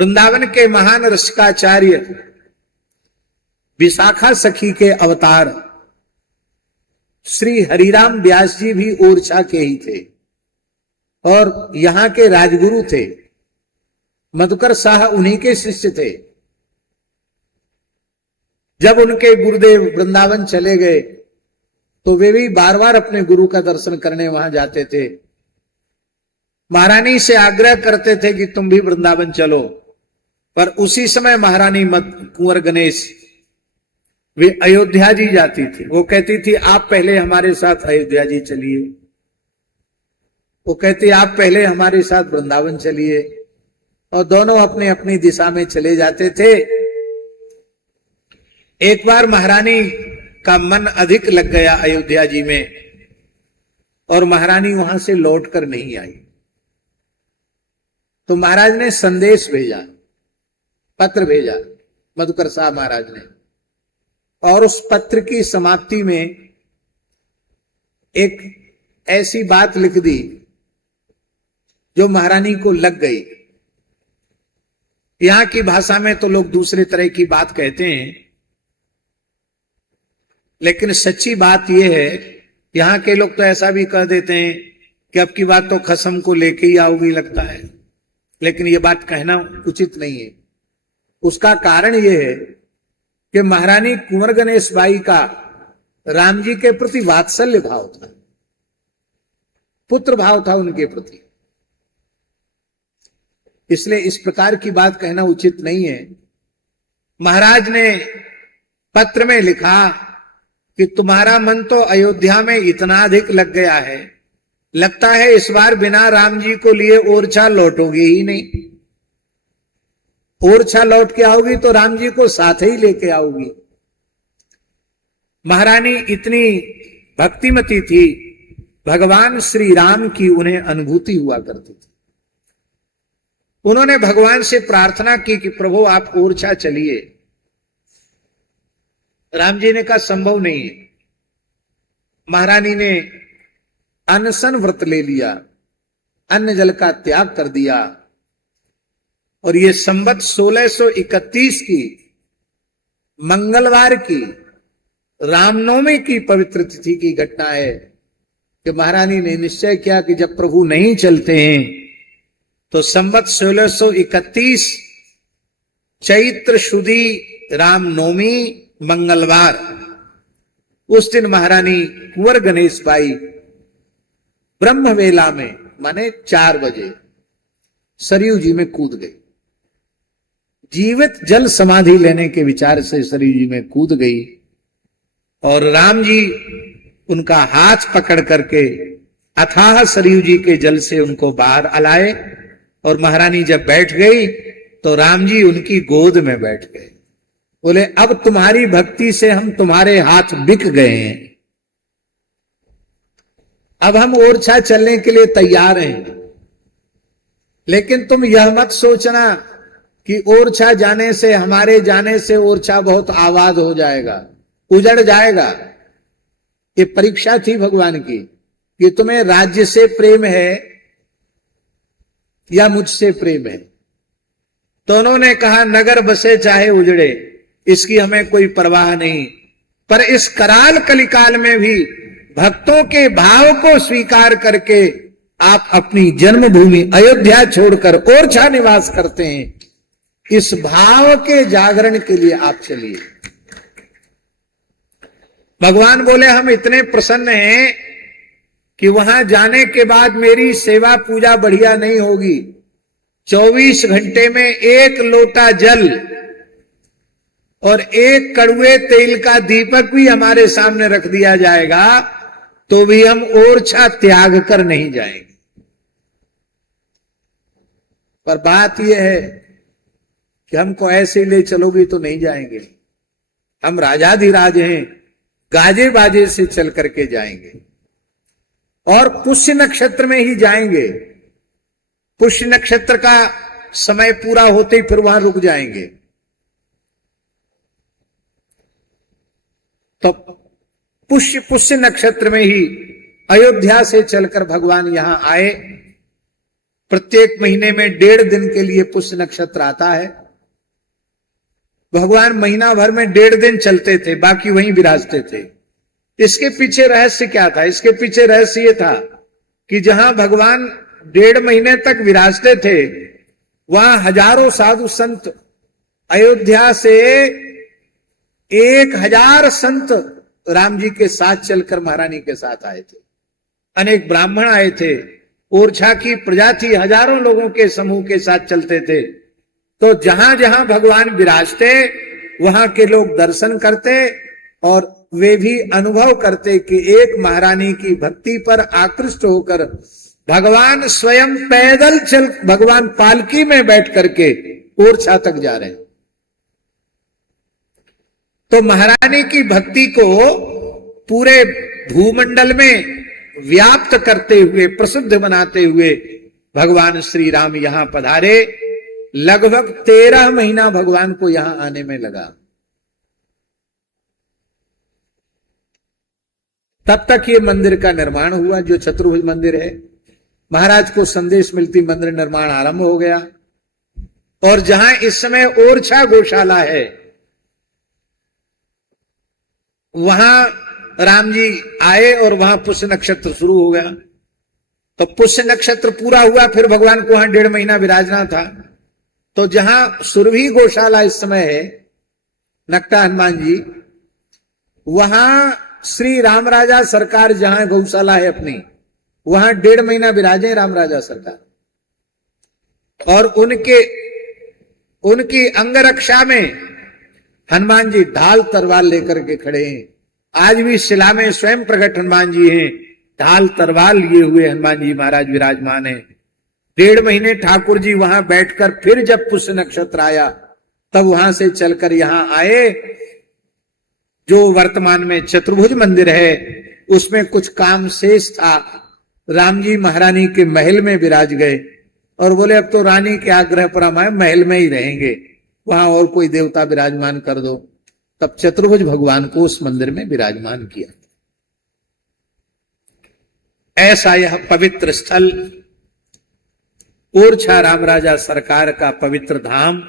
वृंदावन के महान रसिकाचार्य विशाखा सखी के अवतार श्री हरिराम व्यास जी भी ओरछा के ही थे और यहां के राजगुरु थे। मधुकर शाह उन्हीं के शिष्य थे। जब उनके गुरुदेव वृंदावन चले गए तो वे भी बार बार अपने गुरु का दर्शन करने वहां जाते थे। महारानी से आग्रह करते थे कि तुम भी वृंदावन चलो, पर उसी समय महारानी कुंवर गणेश वे अयोध्या जी जाती थी। वो कहती थी आप पहले हमारे साथ अयोध्या जी चलिए, वो कहती आप पहले हमारे साथ वृंदावन चलिए, और दोनों अपनी अपनी दिशा में चले जाते थे। एक बार महारानी का मन अधिक लग गया अयोध्या जी में और महारानी वहां से लौटकर नहीं आई, तो महाराज ने संदेश भेजा, पत्र भेजा मधुकर साहब महाराज ने, और उस पत्र की समाप्ति में एक ऐसी बात लिख दी जो महारानी को लग गई। यहां की भाषा में तो लोग दूसरे तरह की बात कहते हैं, लेकिन सच्ची बात यह है, यहां के लोग तो ऐसा भी कह देते हैं कि अब की बात तो खसम को लेके ही आओगी लगता है, लेकिन यह बात कहना उचित नहीं है। उसका कारण यह है कि महारानी कुंवर गणेश बाई का राम जी के प्रति वात्सल्य भाव था, पुत्र भाव था उनके प्रति, इसलिए इस प्रकार की बात कहना उचित नहीं है। महाराज ने पत्र में लिखा कि तुम्हारा मन तो अयोध्या में इतना अधिक लग गया है, लगता है इस बार बिना राम जी को लिए ओरछा लौटोगी ही नहीं। ओरछा लौट के आओगी तो राम जी को साथ ही लेके आओगी। महारानी इतनी भक्तिमती थी, भगवान श्री राम की उन्हें अनुभूति हुआ करती थी। उन्होंने भगवान से प्रार्थना की कि प्रभु आप ओरछा चलिए। राम जी ने कहा संभव नहीं है। महारानी ने अनशन व्रत ले लिया, अन्न जल का त्याग कर दिया, और ये संवत 1631 की मंगलवार की रामनवमी की पवित्र तिथि की घटना है कि महारानी ने निश्चय किया कि जब प्रभु नहीं चलते हैं तो संवत 1631 चैत्र शुदी रामनवमी मंगलवार, उस दिन महारानी कुंवर गणेश बाई ब्रह्म वेला में माने 4 बजे सरयू जी में कूद गई। जीवित जल समाधि लेने के विचार से सरयू जी में कूद गई और राम जी उनका हाथ पकड़ करके अथाह सरयू जी के जल से उनको बाहर अलाए, और महारानी जब बैठ गई तो राम जी उनकी गोद में बैठ गए। बोले अब तुम्हारी भक्ति से हम तुम्हारे हाथ बिक गए हैं, अब हम ओरछा चलने के लिए तैयार हैं, लेकिन तुम यह मत सोचना कि ओरछा जाने से, हमारे जाने से ओरछा बहुत आबाद हो जाएगा, उजड़ जाएगा। ये परीक्षा थी भगवान की कि तुम्हें राज्य से प्रेम है या मुझसे प्रेम है। तो उन्होंने कहा नगर बसे चाहे उजड़े, इसकी हमें कोई परवाह नहीं, पर इस कराल कलिकाल में भी भक्तों के भाव को स्वीकार करके आप अपनी जन्मभूमि अयोध्या छोड़कर ओरछा निवास करते हैं, इस भाव के जागरण के लिए आप चलिए। भगवान बोले हम इतने प्रसन्न हैं कि वहां जाने के बाद मेरी सेवा पूजा बढ़िया नहीं होगी। 24 घंटे में 1 लोटा जल और 1 कड़वे तेल का दीपक भी हमारे सामने रख दिया जाएगा तो भी हम ओरछा त्याग कर नहीं जाएंगे। पर बात यह है कि हमको ऐसे ले चलोगी तो नहीं जाएंगे। हम राजाधिराज हैं, गाजे बाजे से चल करके जाएंगे और पुष्य नक्षत्र में ही जाएंगे। पुष्य नक्षत्र का समय पूरा होते ही फिर वहां रुक जाएंगे। तो पुष्य नक्षत्र में ही अयोध्या से चलकर भगवान यहां आए प्रत्येक महीने में 1.5 दिन के लिए पुष्य नक्षत्र आता है। भगवान महीना भर में 1.5 दिन चलते थे, बाकी वहीं विराजते थे। इसके पीछे रहस्य क्या था? इसके पीछे रहस्य ये था कि जहां भगवान 1.5 महीने तक विराजते थे, वहां हजारों साधु संत, अयोध्या से 1000 संत राम जी के साथ चलकर महारानी के साथ आए थे। अनेक ब्राह्मण आए थे, ओरछा की प्रजा थी, हजारों लोगों के समूह के साथ चलते थे। तो जहां जहां भगवान विराजते, वहां के लोग दर्शन करते और वे भी अनुभव करते कि एक महारानी की भक्ति पर आकृष्ट होकर भगवान स्वयं पैदल चल, भगवान पालकी में बैठ करके ओरछा तक जा रहे हैं। तो महारानी की भक्ति को पूरे भूमंडल में व्याप्त करते हुए, प्रसिद्ध बनाते हुए भगवान श्री राम यहां पधारे। लगभग 13 महीना भगवान को यहां आने में लगा। तब तक ये मंदिर का निर्माण हुआ, जो चतुर्भुज मंदिर है। महाराज को संदेश मिलती मंदिर निर्माण आरंभ हो गया। और जहां इस समय ओरछा गौशाला है, वहां राम जी आए और वहां पुष्य नक्षत्र शुरू हो गया। तो पुष्य नक्षत्र पूरा हुआ, फिर भगवान को वहां 1.5 महीना विराजना था। तो जहां सुरभि गौशाला इस समय है, नकटा हनुमान जी, वहां श्री राम राजा सरकार जहां गौशाला है अपनी, वहां 1.5 महीना विराजे राम राजा सरकार। और उनकी अंगरक्षा में हनुमान जी ढाल तलवार लेकर के खड़े हैं। आज भी शिला में स्वयं प्रकट हनुमान जी हैं, ढाल तलवार लिए हुए हनुमान जी महाराज विराजमान हैं। 1.5 महीने ठाकुर जी वहां बैठकर फिर जब पुष्य नक्षत्र आया, तब वहां से चलकर यहां आए। जो वर्तमान में चतुर्भुज मंदिर है, उसमें कुछ काम शेष था। राम जी महारानी के महल में विराज गए और बोले अब तो रानी के आग्रह पर हम महल में ही रहेंगे, वहां और कोई देवता विराजमान कर दो। तब चतुर्भुज भगवान को उस मंदिर में विराजमान किया। ऐसा यह पवित्र स्थल ओरछा राम राजा सरकार का पवित्र धाम